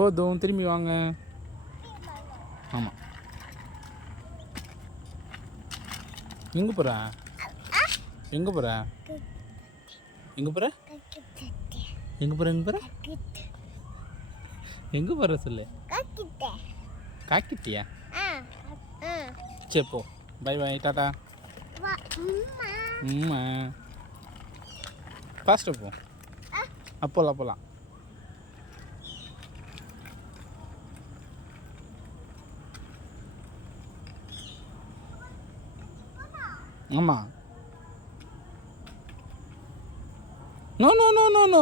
போதும், திரும்பி வாங்க. ஆமாம். எங்கே போகிற? எங்கே போகிற? எங்கே போகிற? எங்கே போகிற? எங்கே போகிற? எங்கே போகிற சொல்லு. காக்கிட்டியா? சரி போ. பை பை, டாட்டா. ஃபாஸ்ட்டாக போ. அப்போலாம் போகலாம். ஆமாம். No no no no no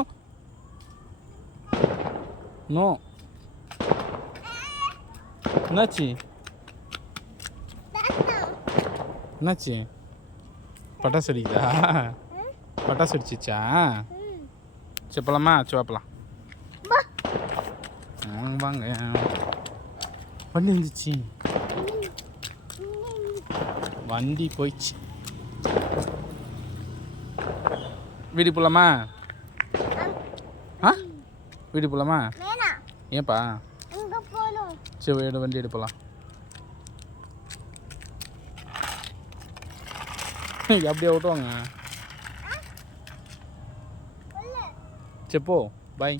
no. என்னாச்சு? என்னாச்சு? பட்டாசு அடிக்குதா? பட்டாசு அடிச்சிச்சா? சரி போலாமா? சரி வாப்பலாம். வாங்க. வண்டி இருந்துச்சு. வண்டி போயிடுச்சு. வீடு போகலாமா? ஆ, வீடு போகலாமா? ஏன்ப்பா? சரி வண்டி எடுப்பலாம். அப்படியே ஓட்டுவாங்க. சரி போ. பாய்.